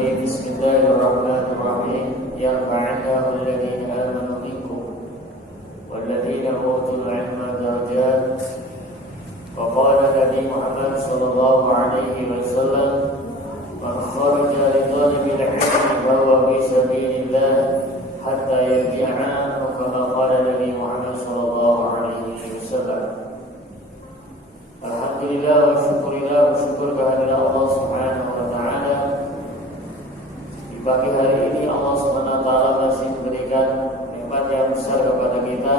الرجيم بسم الله الرحمن الرحيم يرفع الله الذين آمنوا منكم والذين أوتوا العلم درجات وقال النبي محمد صلى الله عليه وسلم من خرج لطالب العلم فهو في سبيل الله حتى يرجع كما قال النبي محمد صلى الله عليه وسلم. Alhamdulillah wa syukurillah wa syukur kehadirat Allah subhanahu wa ta'ala. Di pagi hari ini Allah subhanahu wa ta'ala masih memberikan nikmat yang besar kepada kita,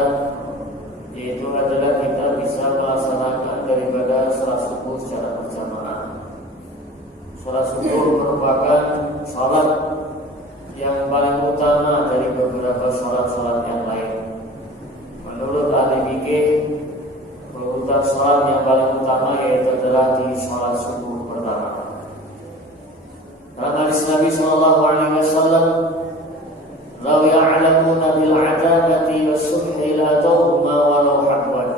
yaitu adalah kita bisa melaksanakan daripada salat subuh secara berjamaah. Salat subuh merupakan salat yang paling utama dari beberapa salat-salat yang lain. Menurut ahli fikih, urutan salat yang paling utama yaitu adalah di salat subuh pertama. Dalam hadis Nabi sallallahu alaihi wasallam, "Law ya'lamuna bil 'adabati was-subhi la tawma walau habwan."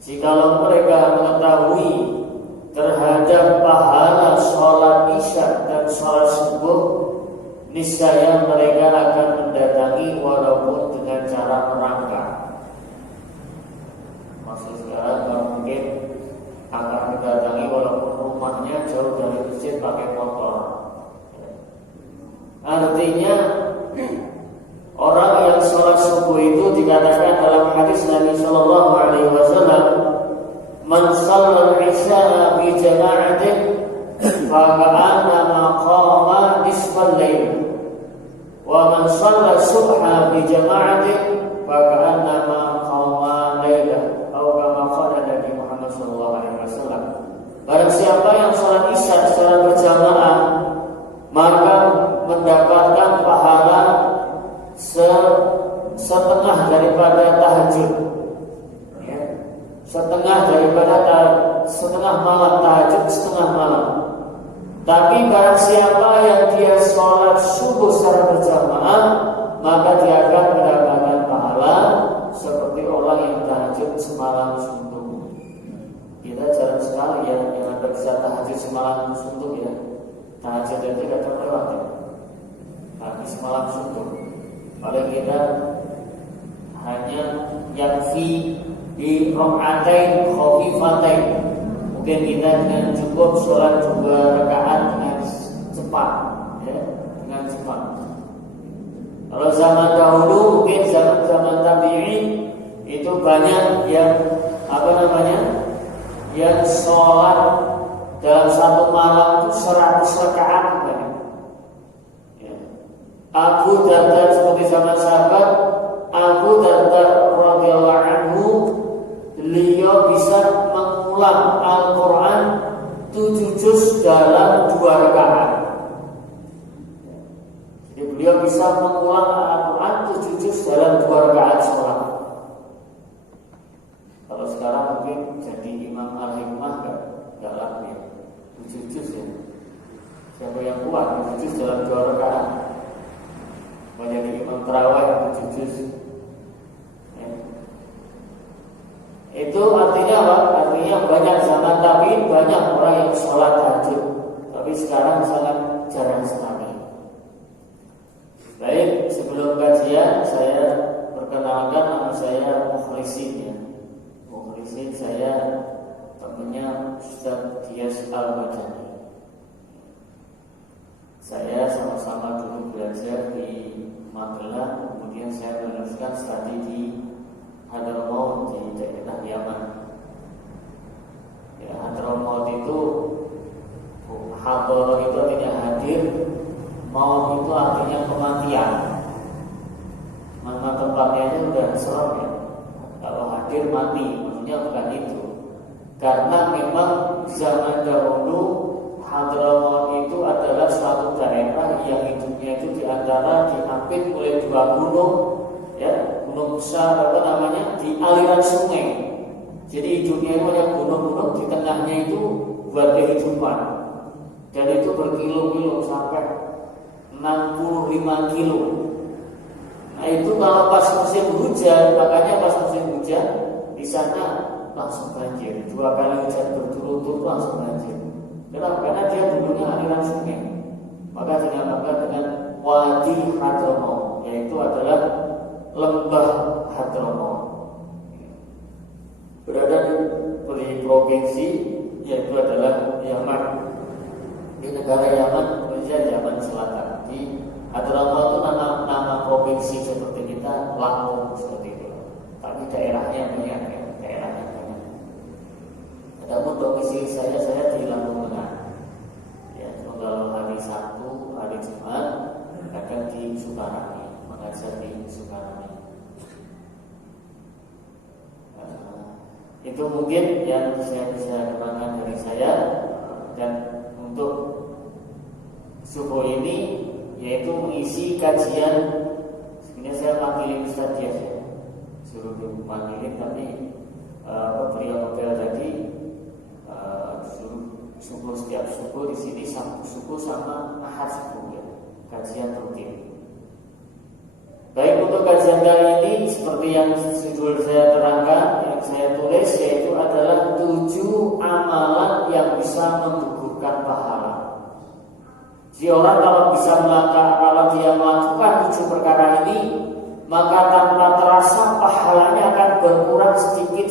Jikalau mereka mengetahui terhadap pahala salat isya dan salat subuh, niscaya mereka akan mendatangi walaupun dengan cara merangkak. Maksud sekarang mungkin akan mendatangi walaupun rumahnya jauh dari masjid pakai motor. Artinya orang yang sholat subuh itu dikatakan dalam hadis Nabi Sallallahu Alaihi Wasallam, "Man shallal isya'a bi jama'atin faka'annama qama nisfal lail, wa man shallal subha bi jama'atin faka'annama qama lailah." Barang siapa yang sholat isya secara berjamaah, maka mendapatkan pahala setengah daripada tahajud, ya. setengah malam tahajud, setengah malam. Tapi barang siapa yang dia sholat subuh secara berjamaah, maka dia akan mendapatkan pahala seperti orang yang tahajud semalam suntuk. Kita jarang sekali yang ada bisa tahajud semalam suntuk, ya. Tahajud itu kadang lewat, ya. Tapi semalam suntuk. Paling kita hanya yakfi di rakaatain khafifatain. Mungkin kita dengan cukup sholat 2 rakaat dengan cepat, ya, dengan cepat. Kalau zaman dahulu, mungkin zaman tabi'in itu banyak yang yang sholat dalam satu malam itu 100 rakaat. Ya. Abu Darda seperti zaman sahabat Abu Darda radhiyallahu anhu, beliau bisa mengulang Al-Quran 7 juz dalam 2 rakaat. Jadi beliau bisa mengulang Al-Quran 7 juz dalam 2 rakaat sholat. Kalau sekarang mungkin jadi imam al-hikmah enggak laku, ya. 7 juz, ya. Siapa yang kuat 7 juz dalam 2 rakaat? Menjadi imam tarawih 7 juz. Ya. Itu artinya apa? Artinya banyak zaman tabi'in banyak orang yang sholat tahajud. Tapi sekarang sangat jarang sekali. Baik, sebelum kajian saya perkenalkan, nama saya Mukhlisin, ya. Mukhlisin saya temannya Ustaz Dias Al-Madani. Saya sama-sama dulu belajar di Magelang, kemudian saya meneruskan studi di Hadramaut di daerah Yaman. Ya, Hadramaut itu hadroh itu artinya hadir, maut itu artinya kematian. Nama tempatnya itu udah serem, ya. Kalau hadir mati, maksudnya bukan itu. Karena memang zaman dahulu Hadramaut itu adalah suatu daerah yang hidupnya itu diantara diapit oleh 2 gunung, ya, gunung besar di aliran sungai. Jadi hidupnya itu ada gunung-gunung, di tengahnya itu buat kehidupan. Dan itu berkilo-kilo sampai 65 kilo. Nah itu kalau pas musim hujan, makanya pas musim hujan di sana langsung banjir. 2 kali hujan berturut-turut langsung banjir. Kenapa? Karena dia dulunya aliran sungai. maka dinamakan dengan Wadi Hadramaut, yaitu adalah lembah Hadramaut. Berada di provinsi yaitu adalah Yaman, di negara Yaman, Indonesia, Yaman Selatan. Di Hadramaut itu nama provinsi seperti kita Lampung seperti itu, tapi daerahnya banyak ya, daerahnya banyak. Adapun domisili saya di Lampung Tengah. Ya, kalau hari Sabtu, hari Jumat kadang di Sukarami, mengajar di Sukarami. Itu mungkin yang saya bisa katakan dari saya. Dan untuk subuh ini yaitu mengisi kajian, sebenarnya saya panggilin Ustaz ya, suruh panggilin, tapi beliau tadi suruh subuh, setiap subuh di sini Sabtu subuh sama Ahad subuh ya, kajian rutin. Baik, untuk kajian kali ini seperti yang judul saya terangkan, yang saya tulis, yaitu adalah 7 amalan yang bisa menggugurkan pahala. Jadi orang kalau dia melakukan 7 perkara ini, maka tanpa terasa pahalanya akan berkurang sedikit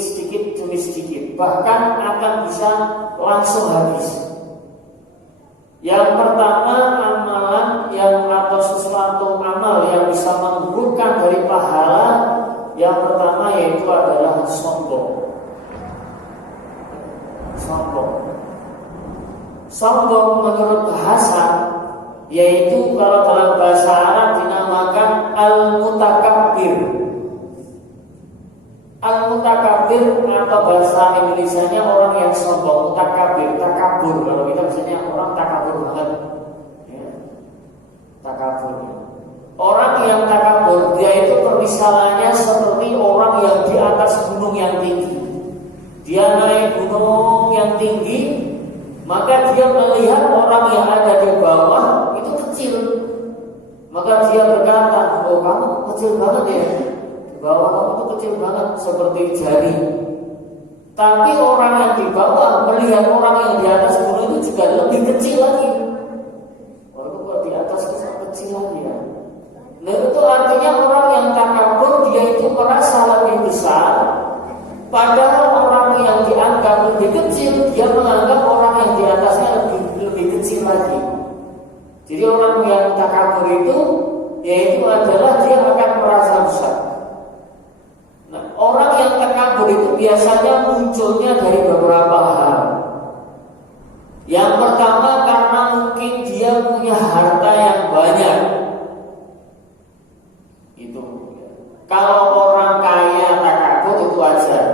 demi sedikit, bahkan akan bisa langsung habis. Yang pertama, amalan atau sesuatu amal yang bisa menggugurkan dari pahala, yang pertama yaitu adalah sombong. Sombong menurut bahasa, yaitu kalau dalam bahasa Arab dinamakan al-mutakabbir. Al-mutakabbir atau bahasa Indonesianya orang yang sombong, mutakabbir, takabur. Kalau kita misalnya orang takabur banget, ya, takabur. Orang yang takabur, dia itu permisalannya seperti orang yang di atas gunung yang tinggi. Dia naik gunung yang tinggi, maka dia melihat orang yang ada di bawah itu kecil. Maka dia berkata, "Oh, kamu kecil banget ya. Bawah kamu itu kecil banget seperti jari." Tapi orang yang di bawah melihat orang yang di atas gunung itu juga lebih kecil lagi. Walaupun kalau di atas itu kecil lagi ya. Nah, itu artinya orang yang takabur, dia itu merasa lebih besar, padahal orang yang dianggap lebih kecil, dia menganggap orang yang di atasnya lebih kecil lagi. Jadi orang yang takabur itu, yaitu adalah dia akan merasa besar. Nah, orang yang takabur itu biasanya munculnya dari beberapa hal. Yang pertama, karena mungkin dia punya harta yang banyak. Itu. Kalau orang kaya takabur itu wajar.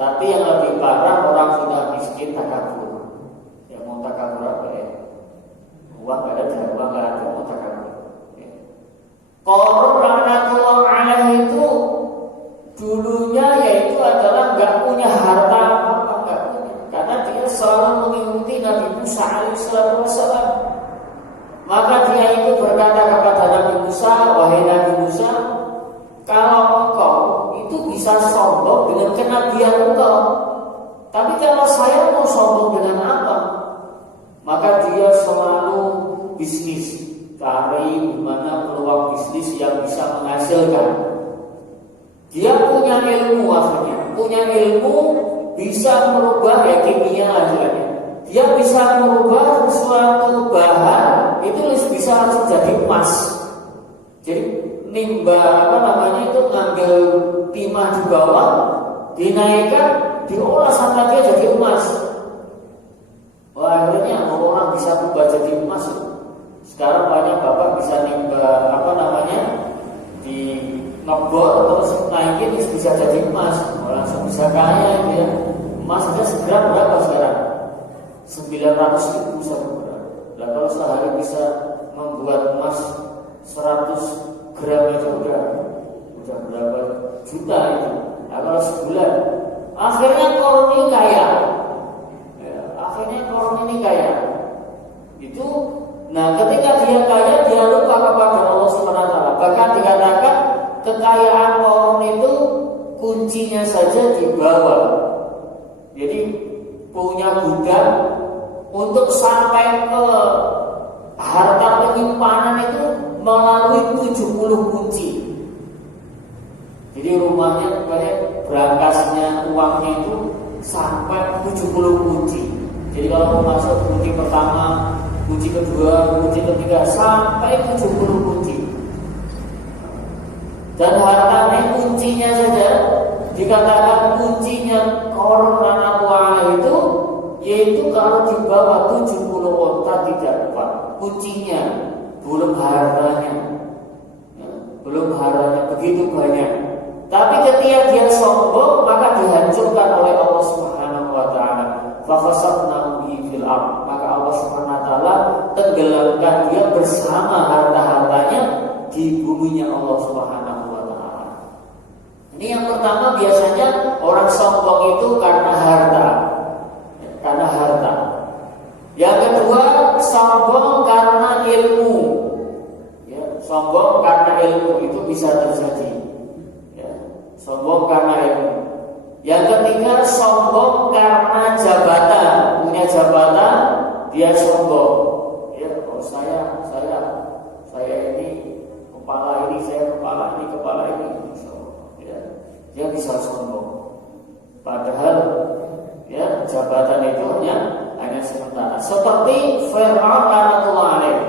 Tapi yang lebih parah, orang sudah miskin takabur. Ya, mau takabur apa ya? Uang gak ada, mau takabur. Ya. Qarun laknatullah alaihi itu dulunya yaitu adalah gak punya harta apa-apa, gak punya. Karena dia selalu mengikuti Nabi Musa alaihissalam. Maka dia itu berkata kepada Nabi Musa, "Wahai Nabi Musa, kalau engkau itu bisa sombong dengan kenabian engkau, tapi kalau saya mau sombong dengan apa?" Maka dia selalu bisnis, cari dimana peluang bisnis yang bisa menghasilkan. Dia punya ilmu, akhirnya punya ilmu bisa merubah kimia akhirnya. Dia bisa merubah suatu bahan itu bisa langsung jadi emas. Jadi itu ngambil timah di bawah, dinaikkan, diolah sampai dia jadi emas. Wah, akhirnya orang bisa berubah jadi emas. Sekarang banyak bapak bisa di ngebor terus naikin bisa jadi emas, langsung bisa kaya dia. Emas aja segram berapa sekarang? 900.000 satu gram. Nah, kalau sehari bisa membuat emas 100 gram itu udah berapa juta itu. Nah, kalau sebulan akhirnya Qarun ini kaya. Itu, nah ketika dia kaya, dia lupa kepada Allah SWT. Bahkan dikatakan kekayaan Qarun itu kuncinya saja di bawah. Jadi punya gudang untuk sampai ke harta penyimpanan itu melalui 70 kunci. Jadi rumahnya berangkasnya uangnya itu sampai 70 kunci. Jadi kalau mau masuk kunci pertama, kunci kedua, kunci ketiga sampai 70 kunci. Dan hartanya kuncinya saja dikatakan kuncinya Qarun itu, yaitu kalau di bawah 70 onta tidak kuat. Kuncinya belum hartanya, belum hartanya begitu banyak. Tapi ketika dia sombong maka dihancurkan oleh Allah Subhanahu wa taala. Fa khasafna bihi fil ardh, maka Allah Subhanahu wa taala tenggelamkan dia bersama harta-hartanya di buminya Allah Subhanahu wa taala. Ini yang pertama, biasanya orang sombong itu karena harta. Karena harta. Yang kedua, sombong karena ilmu. Ya, sombong karena ilmu itu bisa terjadi. Sombong karena ilmu. Yang ketiga, sombong karena jabatan. Punya jabatan, dia sombong. Ya, oh saya ini kepala ini, saya kepala ini. Ya, dia bisa sombong. Padahal ya jabatan itu hanya sementara. Seperti Fir'aun laknatullah alaih.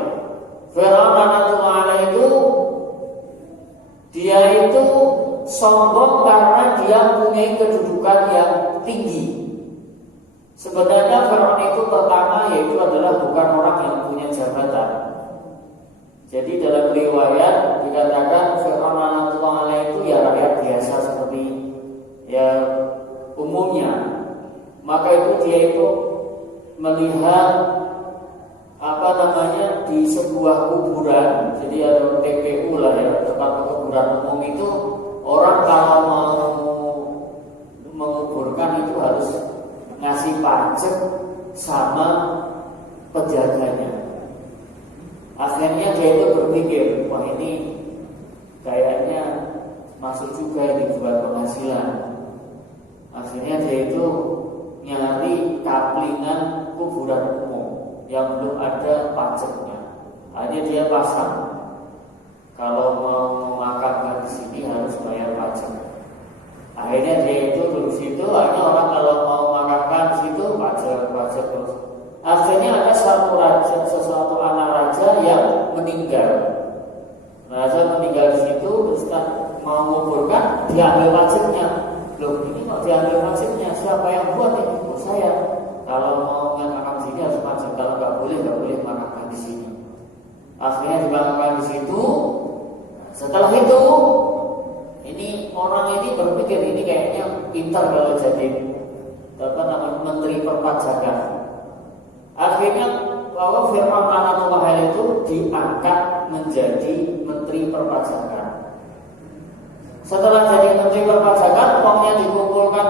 Fir'aun laknatullah alaih itu dia itu sombong karena dia punya kedudukan yang tinggi. Sebenarnya Fir'aun itu pertama yaitu adalah bukan orang yang punya jabatan. Jadi dalam riwayat dikatakan Fir'aun laknatullah alaih itu ya rakyat biasa seperti ya umumnya. Maka itu dia itu melihat di sebuah kuburan. Jadi ada TPU lah ya, tempat kuburan umum itu. Orang kalau mau menguburkan itu harus ngasih pajak sama penjaganya. Akhirnya dia itu berpikir, wah ini kayaknya masuk juga ini buat penghasilan. Akhirnya dia itu nyari kaplingan kuburan umum yang belum ada pajaknya. Hanya dia pasang, kalau mau memakamkan di sini harus bayar pajak. Akhirnya dia itu terus itu, hanya orang kalau mau memakamkan di situ pajak terus. Akhirnya ada sesuatu anak raja yang meninggal. Raja meninggal di situ, terus mau menguburkan, diambil pajaknya. Loh, ini kok diambil pajaknya? Siapa yang buat ini? Oh, saya. Kalau mau memakamkan di sini harus pajak. Kalau nggak boleh memakamkan di sini. Akhirnya dimakamkan di situ. Setelah itu, ini orang ini berpikir ini kayaknya pintar kalau jadi menteri perpajakan. Akhirnya bahwa Fir'aun laknatullah alaih itu diangkat menjadi menteri perpajakan. Setelah jadi menteri perpajakan, uangnya dikumpulkan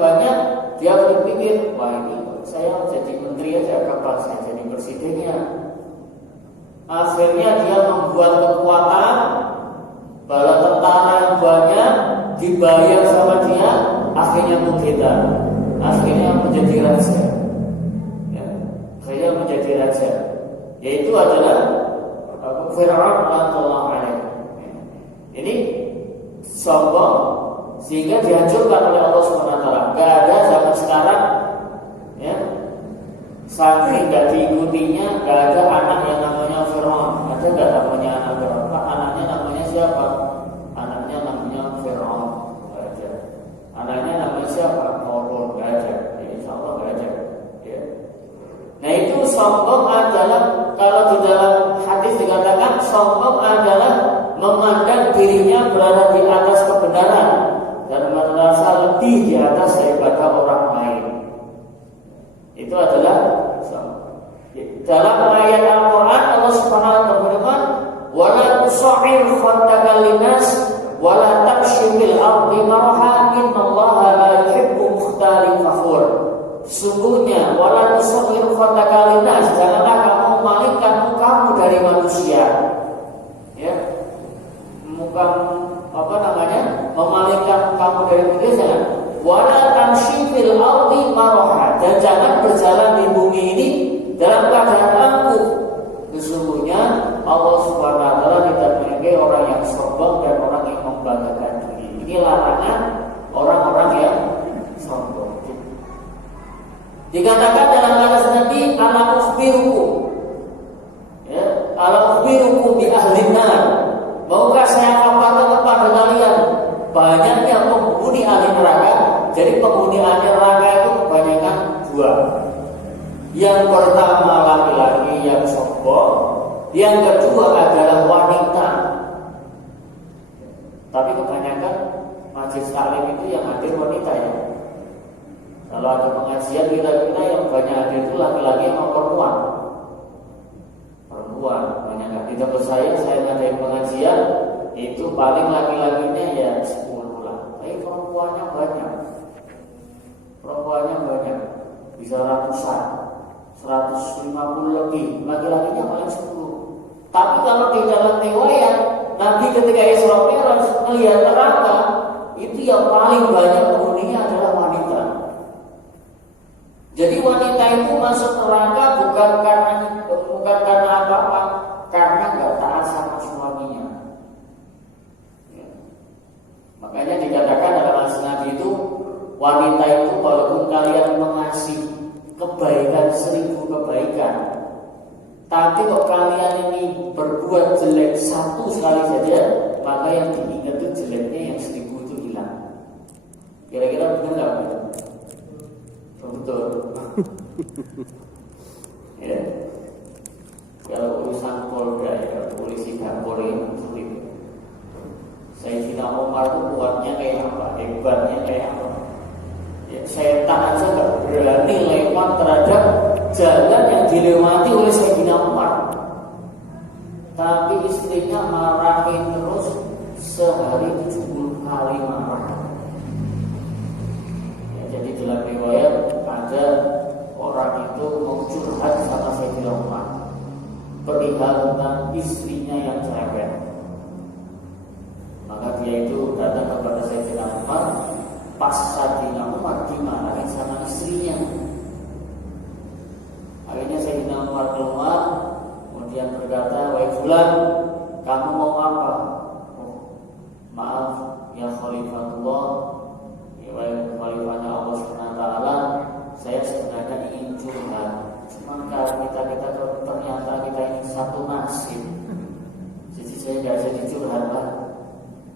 banyak. Dia berpikir, wah ini saya jadi menteri aja, kapan saya jadi presidennya? Akhirnya dia membuat kekuatan, bala tentara yang banyak, dibayar sama dia, akhirnya mengkhianat, akhirnya menjadi raja. Akhirnya menjadi raja, yaitu adalah Fir'aun laknatullah alaih. Ini sombong sehingga dihancurkan oleh Allah SWT. Gak ada zaman sekarang ya, saking gak diikutinya, gak ada anak yang namanya Fir'aun. Ada gak namanya anak Fir'aun? Anaknya namanya siapa? Anaknya namanya Fir'aun. Gak ada. Anaknya namanya siapa? Qarun. Gak ada. Insya Allah gak ada ya. Nah itu sombong adalah, kalau di dalam hadis dikatakan sombong adalah memandang dirinya berada di atas kebenaran dan merasa lebih di atas daripada orang lain. Itu adalah dalam ayat Al-Quran Allah Subhanahu wa taala berfirman, "Wala tusa'ir khaddaka linnas wala tamshi fil ardi maraha innallaha la yuhibbu mukhtalin fakhur." Sungguhnya wala tusa'ir khaddaka linnas, janganlah kamu memalingkan mukamu dari manusia. Ya. Memalingkan kamu dari manusia. Wala tamshi fil ardi maraha, dan jangan berjalan di bumi ini dalam keadaan angkuh. orang-orang yang sombong. Dikatakan dalam hadis Nabi, ala ukhbirukum, ya, ala ukhbirukum bi ahli nar. Maukah saya kabarkan kepada kalian banyaknya penghuni ahli neraka? Jadi penghuni ahli neraka itu kebanyakan dua. Yang pertama laki-laki yang sombong, yang kedua adalah wanita. Tapi kebanyakan majelis taklim itu yang hadir wanita ya. Kalau ada pengajian kira-kira yang banyak hadir itu laki-laki atau perempuan? Perempuan banyak. Di tempat saya ngadain pengajian itu paling laki-lakinya ya 10 lah. Tapi perempuannya banyak. Bisa ratusan, 150 lebih. Laki-lakinya paling 10. Tapi kalau di dalam riwayat Nabi ketika Isra Mi'raj melihat neraka, itu yang paling banyak penghuninya adalah wanita. Jadi wanita itu masuk neraka bukan karena apa-apa, karena nggak taat sama suaminya. Ya. Makanya dikatakan dalam hadis Nabi itu, wanita itu walaupun kalian mengasihi kebaikan 1000 kebaikan, tapi kalau kalian ini berbuat jelek satu sekali saja, maka yang diingat itu jeleknya yang 1000 itu hilang. Kira-kira benar nggak? Betul. Ya. Kalau urusan Polda ya, polisi dan Polri sulit. Sayyidina Umar itu kuatnya kayak apa? Hebatnya kayak apa? Ya, setan aja nggak berani lewat terhadap jalan yang dilewati oleh Sayyidina Umar. Tapi istrinya marahin terus sehari 70 kali marah. Ya, jadi dalam riwayat ada orang itu mau curhat sama Sayyidina Umar perihal tentang istrinya yang cerewet. Maka dia itu datang kepada Sayyidina Umar. Pas Sayyidina Umar dimarahin sama istrinya. Akhirnya Sayyidina Umar keluar, kemudian berkata, "Wahai fulan, kamu mau apa?" "Oh, maaf ya Khalifatullah, ya wahai Khalifahnya Allah SWT, saya sebenarnya ingin curhat. Cuma kita ternyata kita ini satu nasib. Jadi saya nggak jadi curhat lah."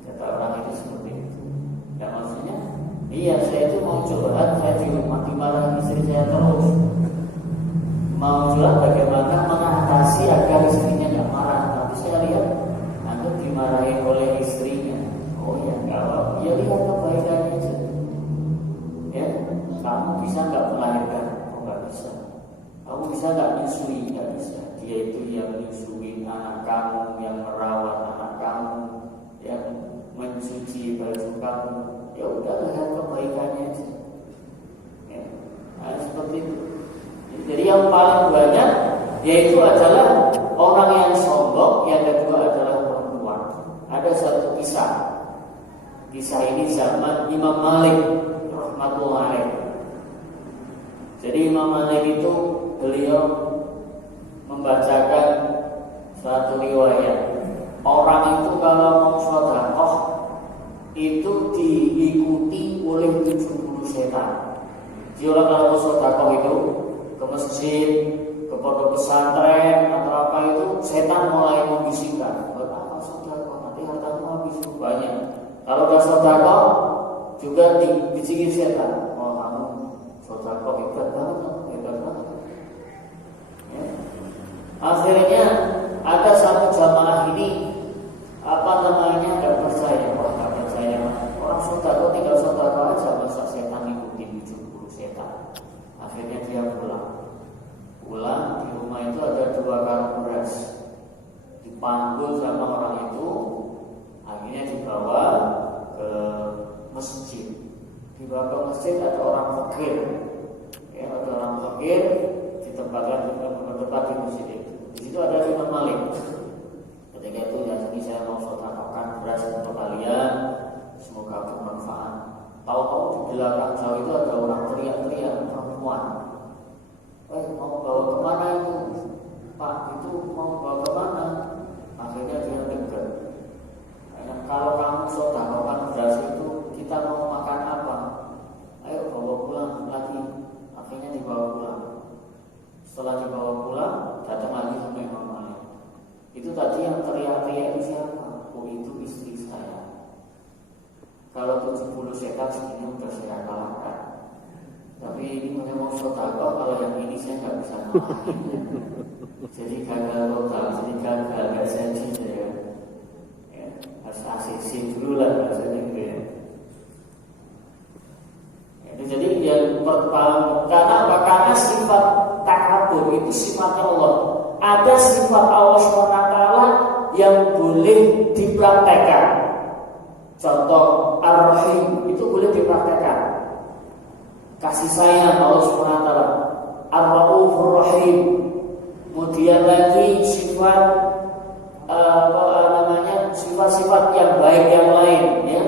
Kata orang itu seperti itu. Ya maksudnya, iya saya itu mau curhat, saya di rumah dimarahin istri saya terus. Mau curhat bagaimana mengatasi agar istrinya nggak marah. Tapi saya lihat Anda dimarahin oleh istrinya. Oh ya nggak apa-apa. Ya lihat kebaikannya aja. Ya, kamu bisa nggak melahirkan? Oh nggak bisa. Kamu bisa nggak menyusui? Nggak bisa. Dia itu yang menyusui anak kamu, yang merawat anak kamu, yang mencuci baju kamu. Ya udah lihat kebaikannya aja. Ya, nah, seperti itu. Jadi yang paling banyak yaitu adalah orang yang sombong, yang kedua adalah perempuan. Ada satu kisah. Kisah ini zaman Imam Malik rahmatullahi alaih. Jadi Imam Malik itu beliau membacakan suatu riwayat. Orang itu kalau mau sedekah itu diikuti oleh 70 setan. Jadi orang kalau mau sedekah itu ke masjid, ke pondok pesantren atau apa itu, setan mulai membisikkan, "Apa sedekah? Nanti hartamu habis." Banyak. Kalau udah sedekah juga dibisikin setan, "Oh kamu sedekah hebat banget, hebat banget." Ya. Akhirnya ada satu jamaah ini nggak percaya, nggak percaya. Orang sedekah tinggal sedekah aja, masa setan ikutin 70 setan. Akhirnya dia pulang di rumah itu ada 2 karung beras, dipanggul sama orang itu, akhirnya dibawa ke masjid. Dibawa ke masjid ada orang fakir, ya, ada orang fakir ditempatkan di masjid itu. Di situ ada Imam Malik. Ketika itu ya, ini saya mau sedekahkan beras untuk kalian, semoga bermanfaat. Tahu-tahu di belakang jauh itu ada orang teriak-teriak, perempuan. Mau bawa kemana itu? Pak, itu mau bawa kemana? Akhirnya dia dekat. Kalau kamu sedekahkan beras itu, kita mau makan apa? sodakoh kalau yang ini saya nggak bisa ngalahin. Jadi gagal total, jadi gagal nggak jadi saya. Ya, harus ACC dulu lah bahasanya gitu ya. Jadi yang pertama, karena apa? Karena sifat takabur itu sifatnya Allah. Ada sifat Allah SWT yang boleh dipraktekkan. Contoh Ar-Rahim itu boleh dipraktekkan. Kasih sayang Allah SWT. Ar-Raufur Rahim. Kemudian lagi sifat sifat-sifat yang baik yang lain, ya.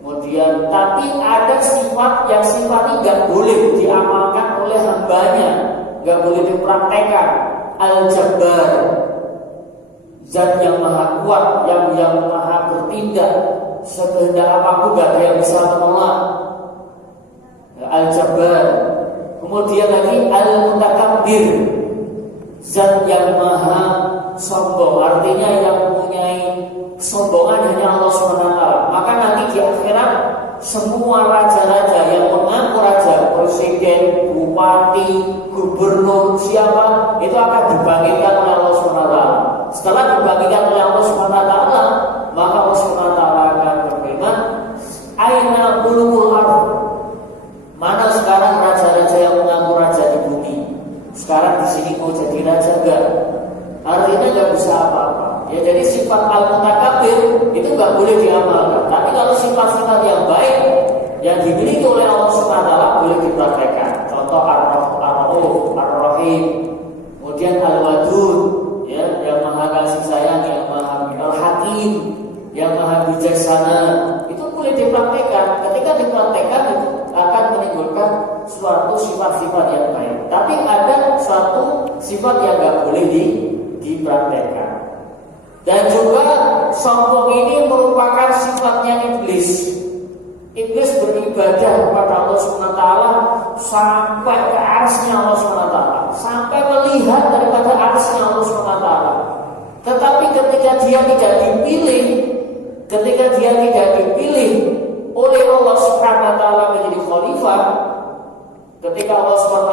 Kemudian, tapi ada sifat yang sifatnya nggak boleh diamalkan oleh hambanya, nggak boleh dipraktekkan. Al-Jabbar, Zat yang maha kuat, yang maha bertindak, sekehendak apapun nggak ada yang bisa menolak. Al-Jabbar. Kemudian lagi Al-Mutakabbir, Zat yang maha sombong, artinya yang mempunyai kesombongan hanya Allah SWT. Maka nanti di akhirat semua raja-raja yang mengaku raja, presiden, bupati, gubernur, siapa itu akan dibangkitkan oleh Allah SWT. Setelah dibangkitkan oleh Allah SWT, maka Allah SWT akan berfirman, Aina mulukul ardh. Mana sekarang raja-raja yang mengaku raja di bumi? Sekarang di sini mau jadi raja enggak? Artinya enggak bisa apa-apa. Ya, jadi sifat al-mutakabbir itu enggak boleh diamalkan. Tapi kalau sifat-sifat yang baik yang dimiliki oleh Allah SWT boleh dipraktekkan. Contoh Ar-Rauf, Ar-Rahim, kemudian Al-Wadud, ya, yang maha kasih sayang, yang maha Al-Hakim, yang maha bijaksana, itu boleh dipraktekkan. Ketika dipraktekkan itu akan menimbulkan suatu sifat-sifat yang baik. Tapi ada suatu sifat yang enggak boleh dipraktekkan. Dan juga sombong ini merupakan sifatnya iblis. Iblis beribadah kepada Allah SWT sampai ke arsy-Nya Allah SWT, sampai melihat daripada arsy-Nya Allah SWT. Tetapi ketika dia tidak dipilih oleh Allah SWT menjadi khalifah, ketika Allah SWT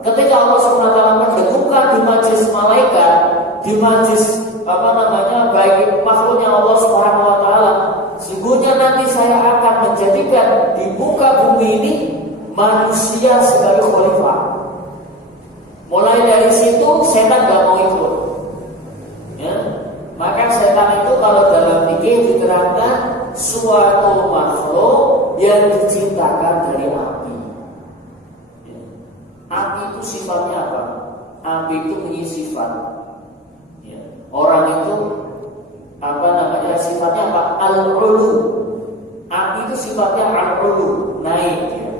ketika Allah SWT mendengukan di majelis malaikat, di majelis baik makhluknya Allah Subhanahu wa taala, sesungguhnya nanti saya akan menjadikan di muka bumi ini manusia sebagai khalifah. Mulai dari situ setan gak mau ikut. Ya. Maka setan itu kalau dalam fikih diterangkan suatu makhluk yang diciptakan dari api. Ya. Api itu sifatnya apa? Api itu punya sifat. Ya. Orang itu sifatnya apa? Al-ulu. Api itu sifatnya al-ulu, naik ya.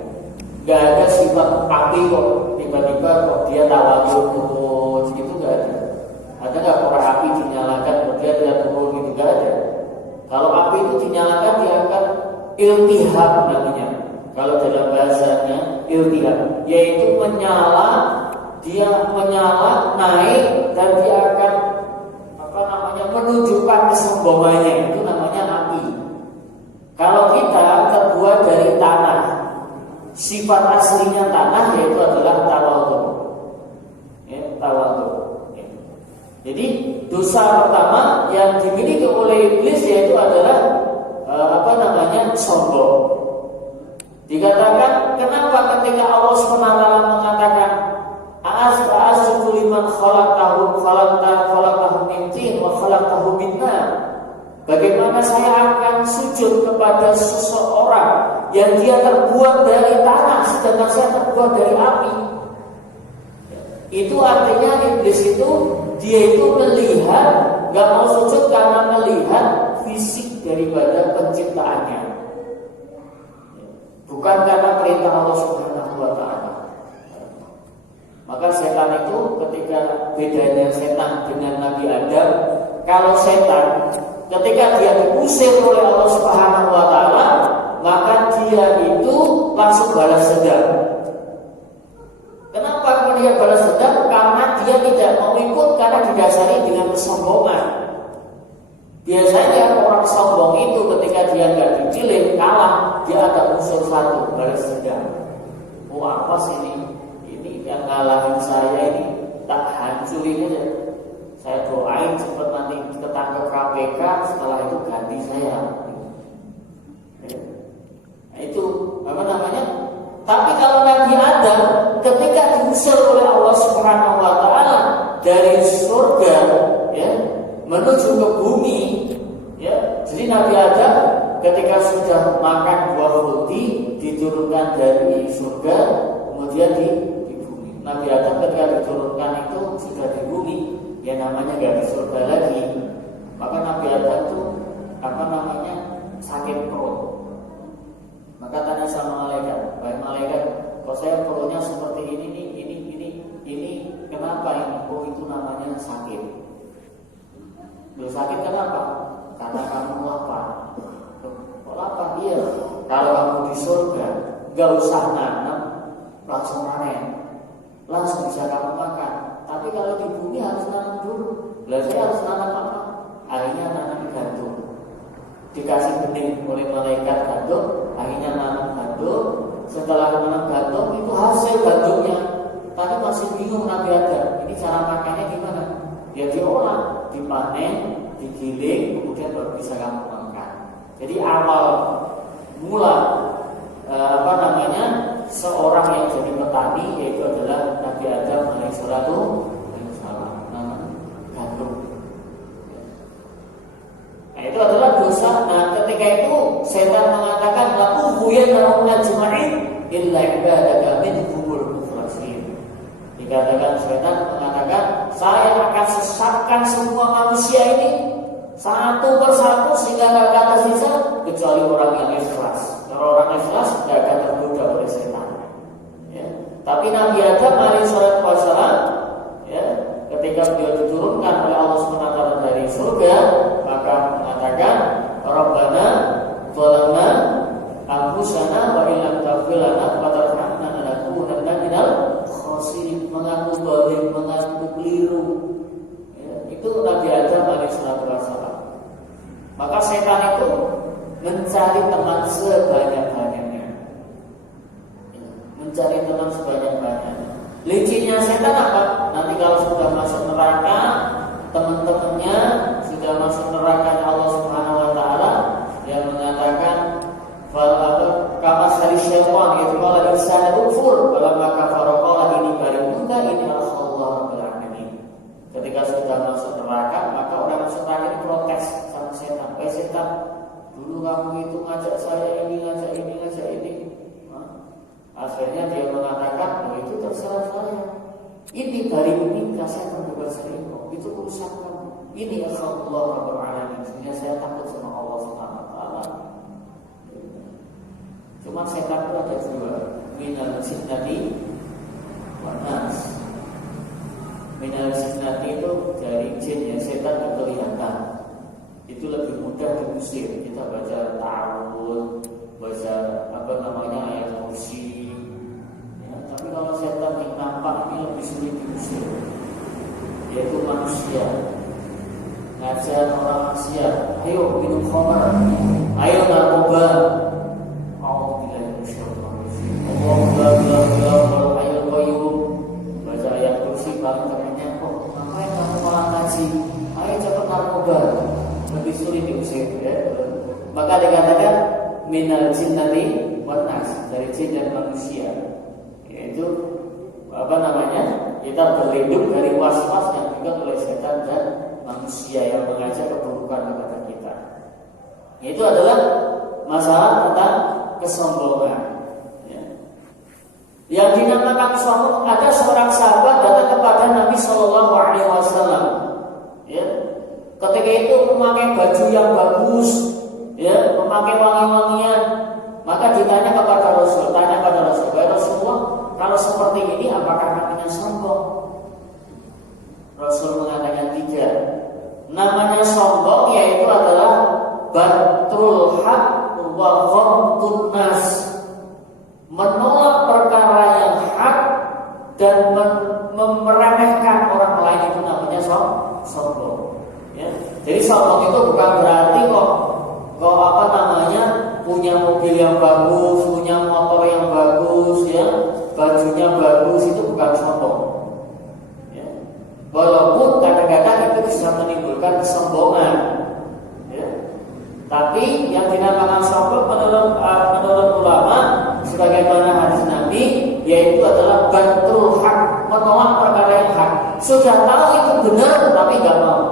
Gak ada sifat api kok tiba-tiba kok dia tawajud gitu, gak ada. Ada gak korek api dinyalakan kemudian dia turun gitu? Gak ada. Kalau api itu dinyalakan dia akan iltihab namanya. Kalau dalam bahasanya iltihab, yaitu dia menyala naik dan dia akan menunjukkan kesombongannya, itu namanya api. Kalau kita terbuat dari tanah, sifat aslinya tanah yaitu adalah tawadhu. Ya, tawadhu. Ya. Jadi dosa pertama yang dimiliki oleh iblis yaitu adalah sombong. Dikatakan kenapa ketika Allah SWT mengatakan A'asjudu liman khalaqtahu min tin wa khalaqtahu min nar. Bagaimana saya akan sujud kepada seseorang yang dia terbuat dari tanah sedangkan saya terbuat dari api. Itu artinya iblis itu dia itu melihat, gak mau sujud karena melihat fisik daripada penciptaannya, bukan karena perintah Allah Subhanahu wa taala. Maka setan itu ketika bedanya setan dengan Nabi Adam, kalau setan ketika dia diusir oleh Allah Subhanahu wa taala, maka dia itu langsung balas dendam. Kenapa dia balas dendam? Karena dia tidak mau ikut karena didasari dengan kesombongan. Biasanya orang orang sombong itu ketika dia nggak dipilih kalah, dia ada unsur satu, balas dendam. Oh apa sih ini yang ngalahin saya ini, tak hancurin aja. Saya doain cepat nanti ketangkep KPK, setelah itu ganti saya. Nah, itu apa namanya? Tapi kalau Nabi Adam ketika diusir oleh Allah Subhanahu wa taala dari surga ya menuju ke bumi ya. Jadi Nabi Adam ketika sudah makan buah roti diturunkan dari surga kemudian di bumi. Nabi Adam ketika diturunkan itu sudah di bumi, ya namanya enggak di surga lagi. Maka Nabi Adam itu apa namanya? Sakit perut. Maka tanya sama malaikat, baik malaikat, kok saya perutnya seperti ini, kenapa ini? Oh itu namanya sakit. Loh sakit kenapa? Karena kamu lapar. Kok lapar? Iya. Kalau kamu di surga, gak usah nanam, langsung panen, langsung bisa kamu makan. Tapi kalau di bumi harus nanam dulu. Berarti harus nanam apa? Akhirnya nanam gandum. Dikasih benih oleh malaikat gandum, akhirnya nanam gandum. Setelah nanam gandum itu hasil gandumnya. Tapi masih bingung Nabi Adam, ini cara makannya gimana? Ya diolah, dipanen, digiling, kemudian baru bisa kamu makan. Jadi awal mula apa namanya seorang yang jadi petani yaitu adalah Nabi Adam alaihissalatu wassalam. Gandum. Nah, itu adalah dosa. Nah, ketika itu setan mengatakan la ughwiyannahum ajma'in illa ibadaka minhumul mukhlasin. Dikatakan setan mengatakan saya akan sesatkan semua manusia ini satu persatu sehingga tidak akan tersisa kecuali orang yang ikhlas. Kalau orang ikhlas tidak akan tergoda oleh setan. Ya. Tapi Nabi Adam alaihissalatu wassalam ya, ketika beliau diturunkan oleh Allah SWT dari surga, maka mengatakan Rabbana zalamna anfusana wa illam taghfir lana wa tarhamna lanakunanna minal khasirin. Mengaku zalim, mengaku keliru ya, itu Nabi Adam alaihissalatu wassalam. Maka setan itu mencari teman sebanyak-banyaknya ya, mencari teman sebanyak-banyaknya. Licinnya setan apa? Nanti kalau sudah masuk neraka, teman-temannya sudah masuk neraka Allah Subhanahu wa taala yang mengatakan kama sari syaitan itu kalau insan kufur kalau maka faraqala ini barimuka ini Allah berani. Ketika sudah masuk neraka, maka orang masuk neraka ini protes sama setan. Setan, dulu kamu itu ngajak saya ini, ngajak ini. Akhirnya dia mengatakan, oh itu terserah saya. Ini dari minta saya bebas selingkuh. Itu urusan kamu. Ini Allah Rabbul Alamin. Sehingga saya takut sama Allah Subhanahu wa taala. Cuma setan itu ada dua, minal jinnati wan nas. Minal jinnati itu dari jin ya, setan itu kelihatan. Itu lebih mudah diusir. Kita baca ta'awud, baca apa namanya ayat kursi. Ya, tapi kalau setan yang nampak ini lebih sulit diusir. Yaitu manusia. Ngajak orang maksiat, ayo minum khamar, ayo narkoba. Allahu Hayyul Qayyum. Baca ayat kursi paling temannya, kok ngapain kamu malah ngaji? Ayo cepat narkoba. Lebih sulit diusir ya. Maka dikatakan minal jinnati wan nas, dari jin dan manusia. Yaitu apa namanya? Kita berlindung dari was-was yang juga oleh setan dan manusia yang mengajak keburukan kepada kita. Itu adalah masalah tentang kesombongan. Ya. Yang dinamakan sombong, ada seorang sahabat datang kepada Nabi Shallallahu Alaihi Wasallam. Ya. Ketika itu memakai baju yang bagus, ya, memakai wangi-wangian, maka ditanya kepada Rasul, Rasulullah, kalau seperti ini apakah namanya sombong? Rasul mengatakan tidak. Namanya sombong yaitu adalah batrul haq wa ghamtun nas, menolak perkara yang hak dan meremehkan orang lain, itu namanya sombong. Ya. Jadi sombong itu bukan berarti kok Tapi yang dinamakan sombong menurut ulama sebagaimana hadis Nabi, yaitu adalah batrul hak, menolak perkara yang hak. Sudah tahu itu benar tapi nggak mau.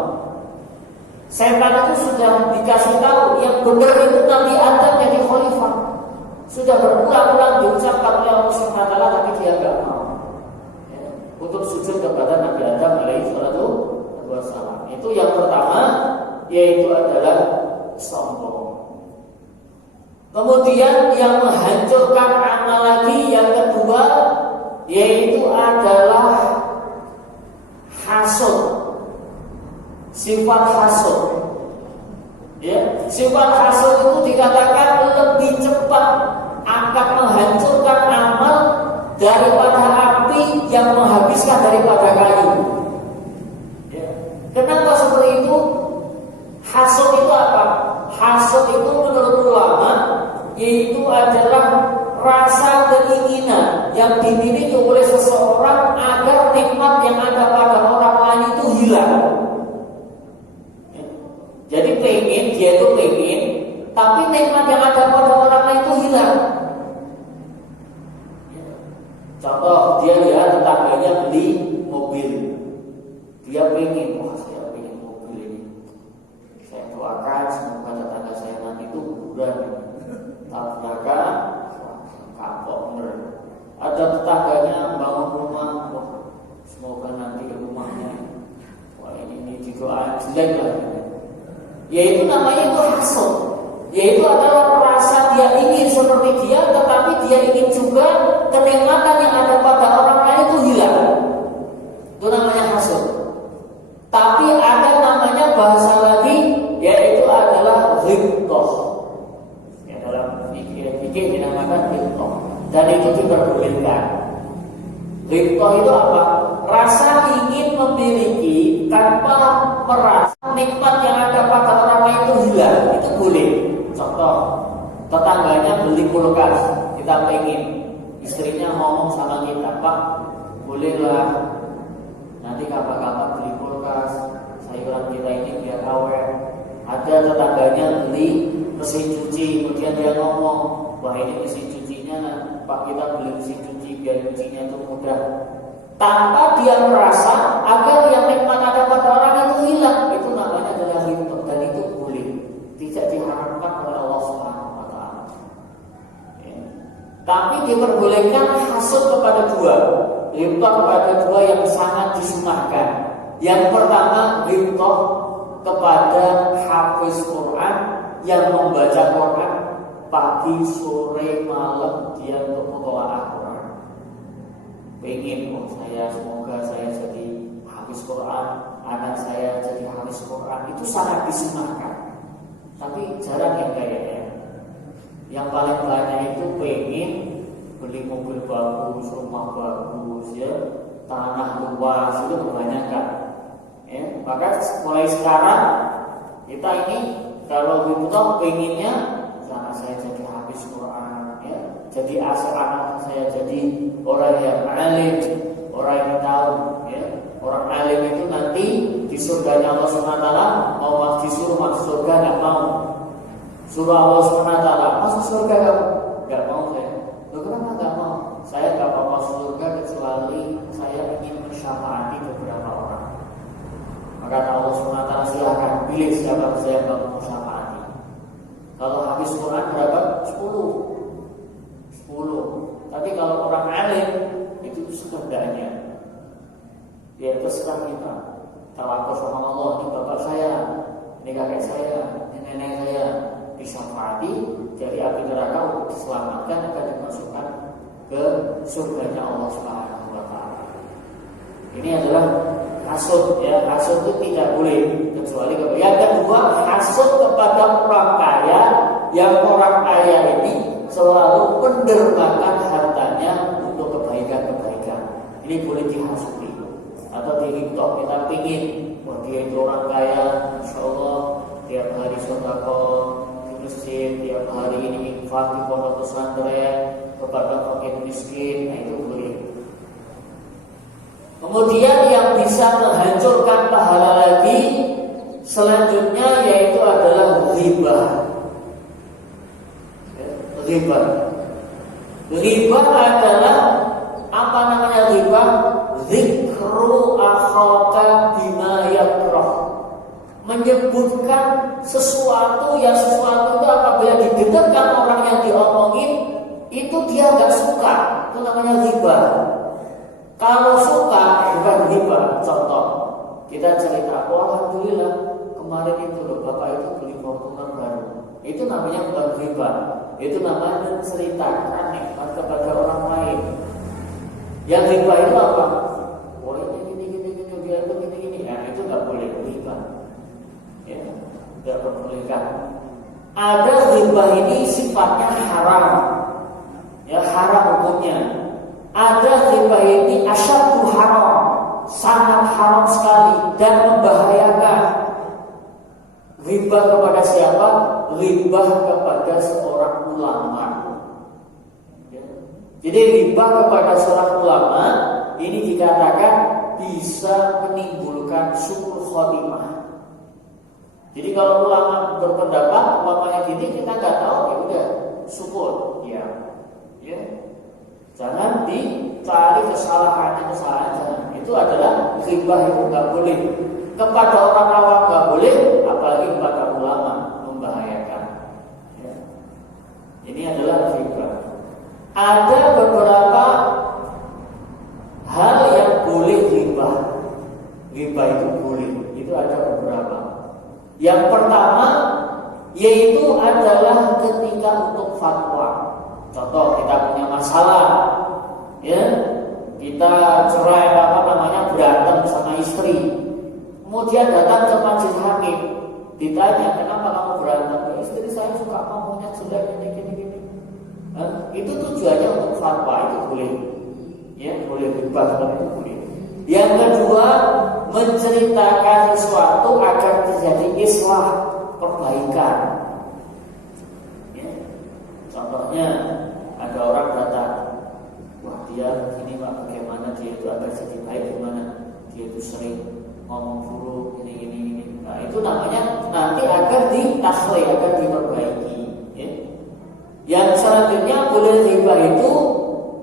Setan itu sudah dikasih tahu yang benar itu Nabi Adam jadi khalifah. Sudah berulang-ulang diucapkan oleh Allah SWT tapi dia nggak mau. Untuk sujud kepada Nabi Adam alaihi salatu wassalam. Itu yang pertama, yaitu adalah sombong. Kemudian yang menghancurkan amal lagi yang kedua, yaitu adalah hasud. Sifat hasud. Ya, sifat hasud itu dikatakan lebih cepat akan menghancurkan amal daripada api yang menghabiskan daripada kayu. Ya. Kenapa seperti itu? Hasud itu apa? Hasud itu menurut ulama yaitu adalah rasa keinginan yang dimiliki oleh seseorang agar nikmat yang ada pada orang lain itu hilang. Ya. Jadi dia itu pengen, tapi nikmat yang ada pada orang lain itu hilang. Contoh, dia lihat tetangganya beli mobil, dia pengen, wah saya pengen mobil ini, saya doakan semoga tetangga saya nanti itu liburan, tabrakan, kapok bener. Ada tetangganya bangun rumah, wah semoga nanti rumahnya, wah ini didoakan jelek lah. Yaitu namanya itu hasud. Yaitu adalah rasa dia ingin seperti dia, tetapi dia ingin juga kenikmatan yang ada pada orang lain itu hilang. Itu namanya hasud. Tapi ada namanya bahasa lagi, yaitu adalah ghibthah. Ya, dalam fikih dinamakan ghibthah. Dan itu diperbolehkan. Ghibthah itu apa? Rasa ingin memiliki tanpa merasa nikmat yang ada pada orang lain itu hilang. Itu boleh. Contoh, tetangganya beli kulkas, kita pengen, istrinya ngomong sama kita, Pak, bolehlah nanti kapan-kapan beli kulkas, sayuran kita ini biar awet. Ada tetangganya beli mesin cuci, kemudian dia ngomong, wah ini mesin cucinya, Pak kita beli mesin cuci biar cucinya itu mudah. Tanpa dia merasa agar yang nikmat ada pada orang itu hilang, itu namanya adalah ghibthah dan itu boleh, tidak diharamkan oleh Allah Subhanahu wa taala. Ya. Tapi diperbolehkan hasud kepada dua, ghibthah kepada dua yang sangat disunahkan. Yang pertama ghibthah kepada hafiz Quran yang membaca Quran pagi, sore, malam dia untuk mutola'ah Quran. Pengen, semoga saya jadi hafiz Quran, anak saya jadi hafiz Quran, itu sangat disunahkan. Tapi jarang yang kayaknya. Yang paling banyak itu pengen beli mobil bagus, rumah bagus, ya, tanah luas, itu kebanyakan. Ya, maka mulai sekarang kita ini kalau ghibthah pengennya anak saya jadi hafiz Quran, ya, jadi asal anak saya jadi orang yang alim, orang yang tahu, ya. Orang alim itu nanti di surganya Allah SWT mau disuruh masuk surga nggak mau, suruh Allah SWT masuk surga kamu nggak mau saya. Loh kenapa nggak mau? Saya nggak mau masuk surga kecuali saya ingin mensyafaati beberapa orang. Maka Allah SWT silahkan pilih siapa saya yang mau mensyafaati. Kalau habis Quran berapa? 10. Tapi kalau orang alim itu sekedarnya, ya terserah kita. Tawakal sama Allah, ini bapak saya, ini kakek saya, ini nenek saya, disyafaati dari api neraka untuk diselamatkan akan dimasukkan ke surganya Allah Subhanahu wa taala. Ini adalah hasud, ya. Hasud itu tidak boleh kecuali kepada yang kedua, hasud kepada orang kaya, yang orang kaya ini selalu mendermakan hartanya untuk kebaikan-kebaikan. Ini boleh dihasudi atau ghibthah. Kita pingin, wah dia itu orang kaya, insya Allah tiap hari sedekah di masjid, tiap hari ini infak di pondok pesantren kepada fakir miskin, nah itu boleh. Kemudian yang bisa menghancurkan pahala lagi, Selanjutnya yaitu adalah riba. Riba. Riba adalah apa namanya riba? Zikru akhaka bima yakrah. Menyebutkan sesuatu itu apabila didengarkan orang yang diomongin itu dia nggak suka, itu namanya riba. Kalau suka bukan riba. Contoh, kita cerita, alhamdulillah kemarin itu loh bapak itu beli Fortuner baru. Itu namanya bukan riba. Itu namanya menceritakan nikmat kepada orang lain. Yang riba itu apa? Oh ini dia itu gini. Ya, itu nggak boleh riba. Ya, nggak perbolehkan. Ada riba ini sifatnya haram. Ya, haram hukumnya. Ada riba ini asyaddu haram, sangat haram sekali dan membahayakan. Riba kepada siapa? Riba kepada seorang ulama. Ya. Jadi riba kepada seorang ulama ini dikatakan bisa menimbulkan su'ul khotimah. Jadi kalau ulama berpendapat umpamanya gini, kita nggak tahu, ya udah syukur, ya. Jangan dicari kesalahan. Itu adalah riba yang nggak boleh. Kepada orang awam nggak boleh, apalagi kepada ulama, membahayakan. Ya. Ini adalah riba. Ada beberapa hal yang boleh riba. Riba itu boleh. Itu ada beberapa. Yang pertama yaitu adalah ketika untuk fatwa. Contoh, kita punya masalah, ya, kita cerai berantem sama istri, kemudian datang ke majelis hakim, ditanya kenapa kamu berantem? Istri saya suka ngomongnya jelek gini. Itu tujuannya untuk fatwa, itu boleh, ya, boleh bebas, itu boleh. Yang kedua, menceritakan sesuatu agar terjadi islah, perbaikan. Ya. Contohnya, ada orang datang, wah dia ini pak, bagaimana dia itu agar jadi baik, gimana dia itu sering ngomong buruk, ini. Nah itu namanya nanti agar ditaslih, agar diperbaiki. Ya. Yang selanjutnya boleh riba itu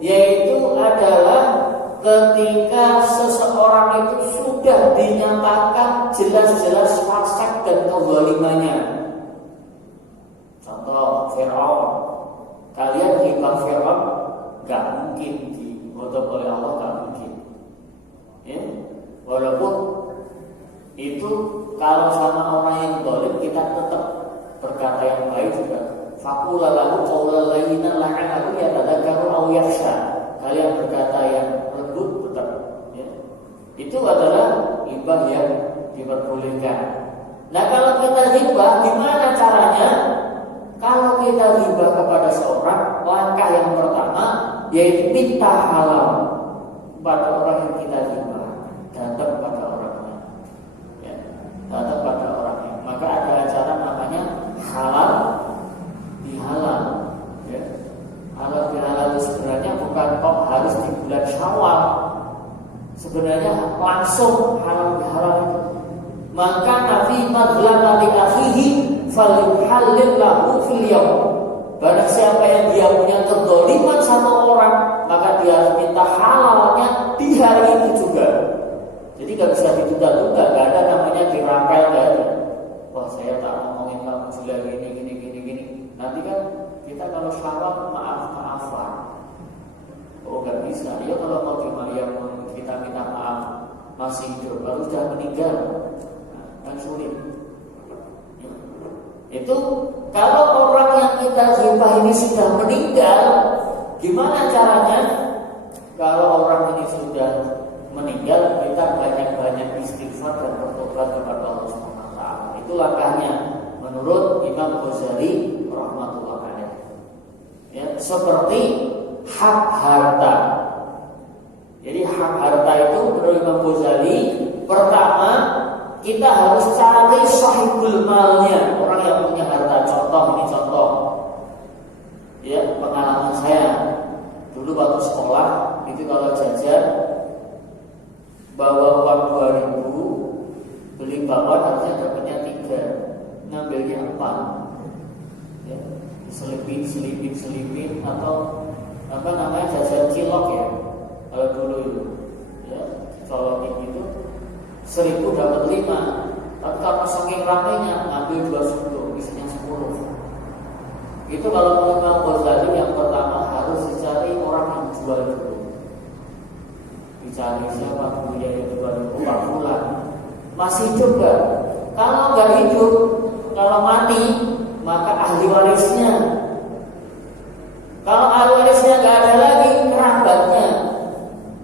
yaitu adalah ketika seseorang itu sudah dinyatakan jelas-jelas fasik dan kezalimannya. Contoh Fir'aun. Kalian riba Fir'aun gak mungkin digodok oleh Allah, gak mungkin. Ya? Walaupun itu kalau sama orang yang zalim kita tetap berkata yang baik juga. Faqula lahu qawlan layyinan la'allahu yatadakkaru aw yakhsha. Kalian berkata yang lembut tetap. Ya? Itu adalah riba yang diperbolehkan. Nah kalau kita riba, gimana caranya? Kalau kita riba kepada seorang, langkah yang pertama yaitu minta halal pada orang yang kita riba, datang pada orangnya, ya, datang pada orangnya. Maka ada acara namanya halal bihalal. Ya. Halal bihalal itu sebenarnya bukan kok harus di bulan Syawal. Sebenarnya langsung halal bihalal itu. Maka Nabi madlama li akhihi falyuhallil lahu fil yaum. Barang siapa yang dia punya kedzaliman sama orang, maka dia harus minta halalnya di hari itu juga. Jadi gak bisa ditunda-tunda, gak ada namanya dirangkai, gak ada. Wah saya tak ngomongin kamu jelek gini. Nanti kan kita kalau syawal maaf-maafan. Oh gak bisa. Ya kalau mau yang kita minta maaf masih hidup, baru sudah meninggal, kan sulit. Itu kalau orang yang kita riba ini sudah meninggal, gimana caranya? Kalau orang ini sudah meninggal, kita banyak-banyak istighfar dan bertobat kepada Allah Subhanahu wa taala. Itu langkahnya menurut Imam Ghazali rahmatullah alaih. Ya, seperti hak harta. Jadi hak harta itu menurut Imam Ghazali, pertama kita harus cari sahibul malnya, orang yang punya harta. Contoh, ya pengalaman saya dulu waktu sekolah itu kalau jajan bawa uang 2.000 beli bakwan harusnya dapatnya selipin atau apa namanya jajan cilok ya kalau dulu itu ya kalau itu 1.000 dapat 5, tapi kalau saking ramainya ngambil 2 sendok isinya 10. Itu kalau menurut Imam Ghazali yang pertama harus dicari orang yang jual dulu, dicari siapa punya yang jual dulu, Pak Fulan masih hidup gak? Kalau nggak hidup, kalau mati maka ahli warisnya. Kalau ahli warisnya nggak ada lagi,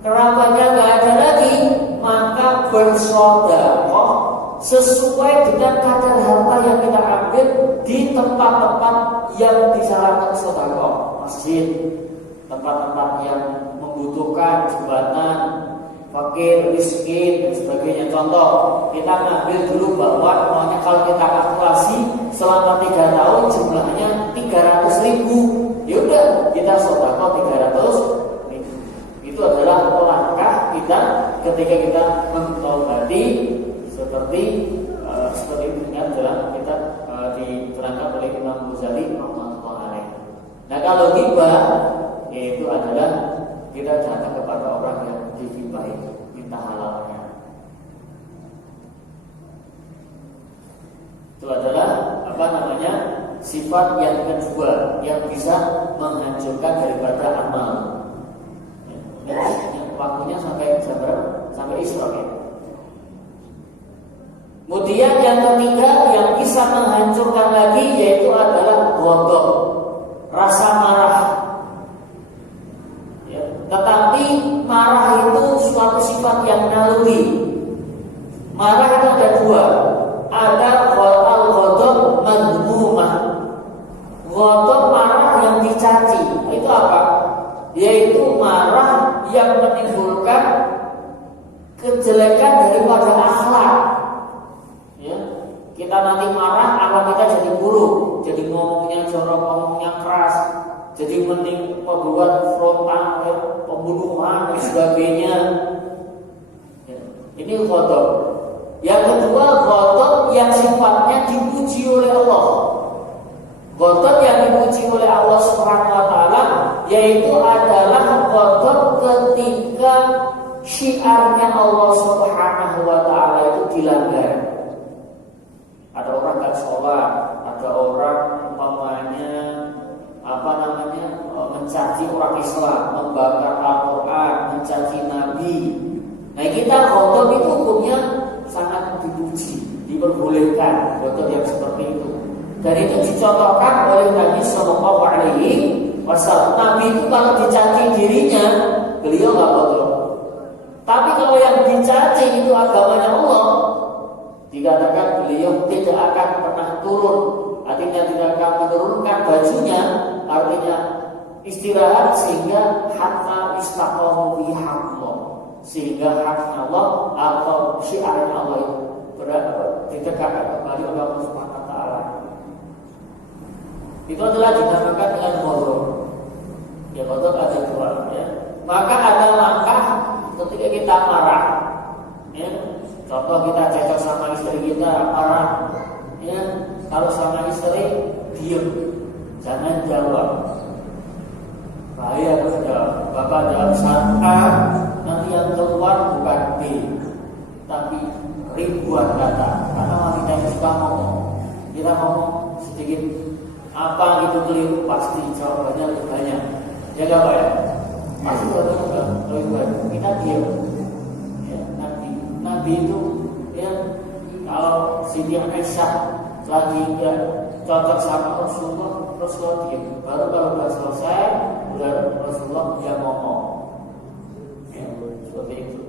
kerabatnya nggak ada lagi, maka bersedekah sesuai dengan kadar harta yang kita ambil di tempat-tempat yang disarankan sedekah, masjid, tempat-tempat yang membutuhkan, jembatan, fakir, miskin dan sebagainya. Contoh, kita ngambil dulu bahwa namanya kalau kita kalkulasi selama 3 tahun jumlahnya 300.000. Ya udah, kita sedekah 300.000. Itu adalah langkah kita ketika kita mentaubati seperti itu dalam kitab diterangkan oleh Imam Ghazali rahimahullah alaih. Nah, kalau ghibah yaitu adalah kita datang kepada orang yang digibahi, minta halalnya. Itu adalah apa namanya? Sifat yang kedua yang bisa menghancurkan daripada amal. Waktunya sampai jam berapa? Sampai Isra ya. Kemudian yang ketiga yang bisa menghancurkan lagi yaitu adalah ghadab, rasa marah. Ya, tetapi marah itu suatu sifat yang naluri. Marah itu ada 2. Ada al-ghadab madhmumah. Ghadab marah yang dicaci. Itu apa? Yaitu marah yang menimbulkan kejelekan daripada akhlak. Ya, kita nanti marah, akhlak kita jadi buruk, jadi ngomongnya jorok, ngomongnya keras, jadi membuat frontal, pembunuhan dan sebagainya. Ya, ini ghadab. Yang kedua, ghadab yang sifatnya dipuji oleh Allah. Ghadab yang dipuji oleh Allah Subhanahu wa taala yaitu adalah ghadab ketika syiarnya Allah Subhanahu wa taala itu dilanggar. Ada orang enggak sholat, ada orang umpamanya mencaci orang Islam, membakar Al-Qur'an, mencaci Nabi. Nah, kita ghadab itu hukumnya sangat dipuji, diperbolehkan ghadab yang seperti itu. Dan itu dicontohkan oleh Nabi Sallallahu Alaihi Wasallam. Nabi itu kalau dicaci dirinya, beliau nggak ghadab. Tapi kalau yang dicaci itu agamanya Allah, dikatakan beliau tidak akan pernah turun. Artinya tidak akan menurunkan bajunya. Artinya istirahat sehingga hatta istaqamu bi haqqillah, sehingga hak Allah atau syiar Allah itu ditegakkan kembali oleh Allah Subhanahu wa taala. Itu adalah dinamakan dengan ghadab. Ya, ghadab ada 2 ya. Maka ada langkah ketika kita marah. Ya. Contoh kita cekcok sama istri kita marah. Ya, kalau sama istri diam. Jangan jawab. Bahaya kalau Bapak dalam saat A, nanti yang keluar bukan B, tapi ribuan kata. Karena wanita yang suka ngomong, kita ngomong sedikit apa gitu keliru pasti jawabannya lebih banyak. Ya gak Pak ya? Pasti lebih banyak. Kita diam. Ya, Nabi itu ya kalau Siti Aisyah lagi nggak cocok sama Rasulullah diam. Baru kalau sudah selesai, udah Rasulullah dia ngomong. Ya, seperti itu.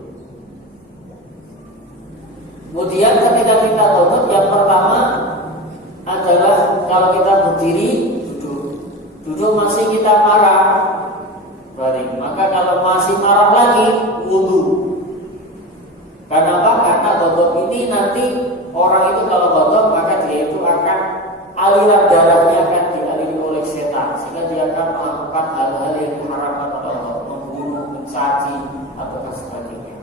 Kemudian ketika kita ghadab, yang pertama adalah kalau kita berdiri duduk masih kita marah, baring. Maka kalau masih marah lagi, wudu. Karena apa? Karena ghadab ini nanti orang itu kalau ghadab maka dia itu akan aliran darahnya akan dialiri oleh setan, sehingga dia akan melakukan hal-hal yang diharamkan oleh Allah, membunuh, mencaci atau sebagainya.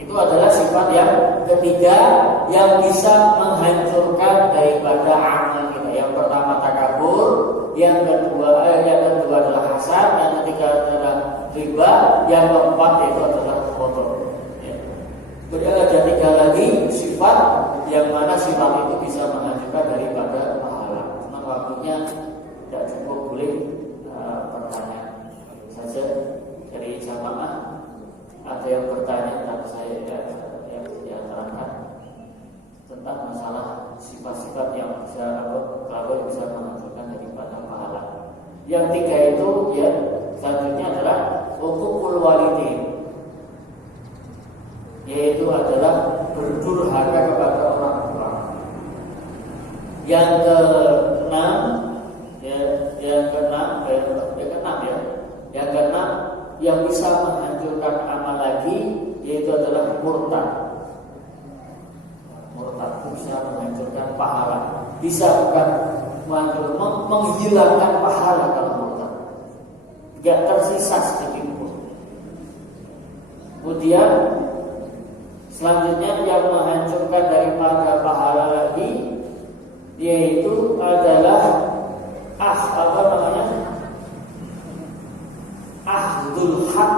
Itu adalah sifat yang ketiga yang bisa menghancurkan daripada amal kita. Yang pertama takabur, yang kedua adalah hasan, yang ketiga adalah riba, yang keempat itu adalah kotor. Ya. Kemudian ada 3 lagi sifat yang mana sifat itu bisa menghancurkan daripada pahala. Cuma waktunya tidak cukup, boleh pertanyaan saja dari jamaah. Ada yang bertanya tentang saya yang terangkan tentang masalah sifat-sifat yang bisa bisa menghancurkan daripada pahala. Yang 3 itu ya selanjutnya adalah uququl walidain, yaitu adalah berdurhaka kepada orang tua. Yang keenam yang bisa menghancurkan amal lagi yaitu adalah murtad. Murtad itu bisa menghancurkan pahala, bisa bukan menghilangkan pahala kalau murtad, tidak tersisa sedikit pun. Kemudian selanjutnya yang menghancurkan daripada pahala lagi yaitu adalah ahdul haq,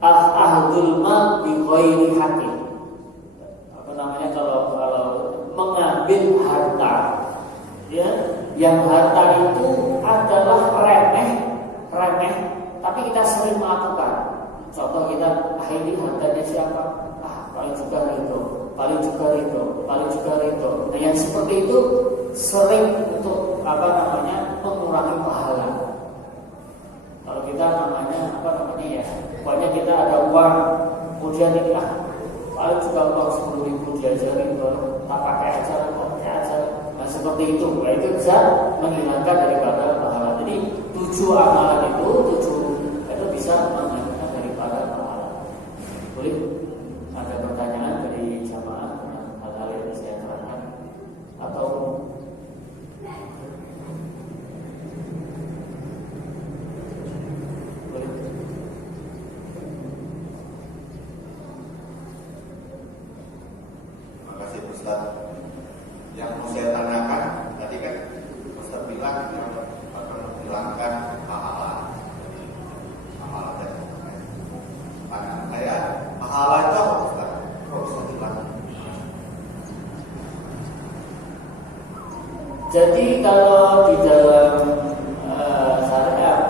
ahdul mal bi ghairi haqqin. Kalau mengambil harta, ya, yang harta itu adalah remeh, tapi kita sering melakukan. Contoh kita, ini hartanya siapa? Paling juga Rito. Nah, yang seperti itu sering untuk mengurangi pahala. Kalau kita pokoknya kita ada uang, kemudian ini paling juga uang 10.000 diajarin, tak pakai aja. Nah, seperti itu, itu bisa menghilangkan daripada pahala. Jadi 7 amalan itu bisa menghilangkan daripada pahala. Boleh? Ada pertanyaan dari jamaah hal-hal yang saya terangkan atau boleh? Terima kasih Ustaz. Yang mau saya tanyakan tadi kan Ustaz bilang yang akan menghilangkan pahala dan saya pahala itu apa Ustaz? Jadi kalau di dalam syariat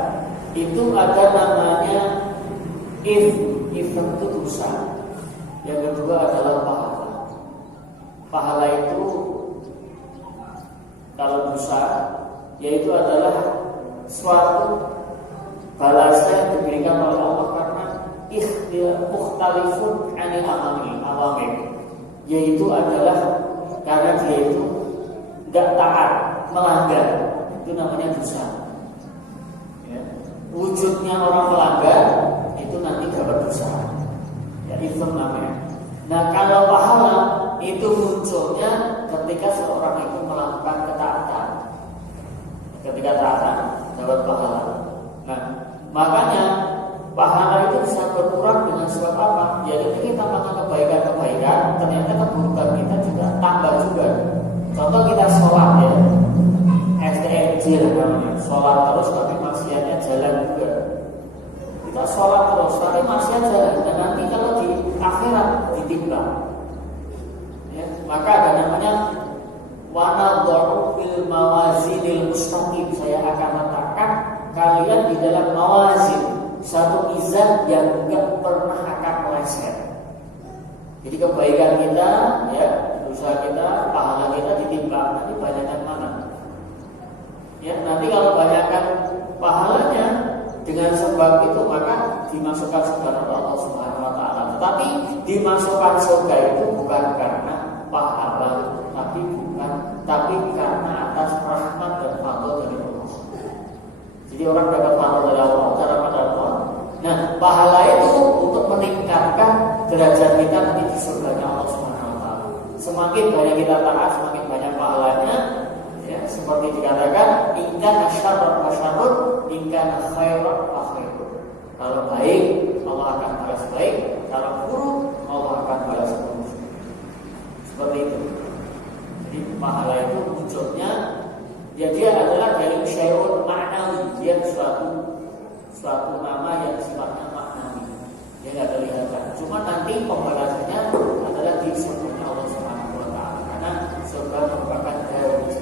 itu ada namanya itu dosa. Yang kedua adalah pahala. Pahala itu kalau dosa yaitu adalah suatu balasan yang diberikan oleh Allah karena mukhtalifun anil awamir, yaitu adalah karena dia itu tidak taat, melanggar, itu namanya dosa. Ya. Wujudnya orang melanggar itu nanti dapat dosa, ya itu namanya. Nah, kalau pahala itu munculnya ketika seorang itu melakukan ketaatan. Ketika taatan dapat pahala. Nah, makanya pahala itu bisa berkurang dengan sebab apa? Ya ketika kita melakukan kebaikan, ternyata keburukan kita juga tambah juga. Contoh kita sholat ya, STMJ namanya, sholat terus tapi maksiatnya jalan juga. Kita sholat terus tapi maksiat jalan, dan nanti kalau di akhirat ditimbang, ya, maka ada namanya wanadharu fil mawazinil mustaqim. Saya akan letakkan kalian di dalam mawazin, satu mizan yang tidak pernah akan meleset. Jadi kebaikan kita, ya, dosa kita, pahala kita ditimbang. Nanti banyakkan mana? Ya, nanti kalau banyakkan pahalanya dengan sebab itu maka dimasukkan surga Allah Subhanahu wa taala. Tetapi dimasukkan surga itu bukan karena pahala, tapi karena atas rahmat dan fadl dari Allah. Jadi orang dapat fadl dari Allah, dapat Allah. Nah, pahala itu untuk meningkatkan derajat kita nanti di surganya Allah Subhanahu wa taala. Semakin banyak kita taat, semakin banyak pahalanya. Ya, seperti dikatakan, "Inna syarra wa syarrun, inna khaira wa khairun." Kalau baik, Allah akan balas baik. Kalau buruk, Allah akan balas buruk. Seperti itu. Jadi pahala itu munculnya, ya dia adalah dari syai'un pujian suatu nama yang sifatnya maknawi, dia nggak kelihatan. Cuma nanti pembalasannya adalah di surga Allah Subhanahu Wa Taala, karena surga merupakan dari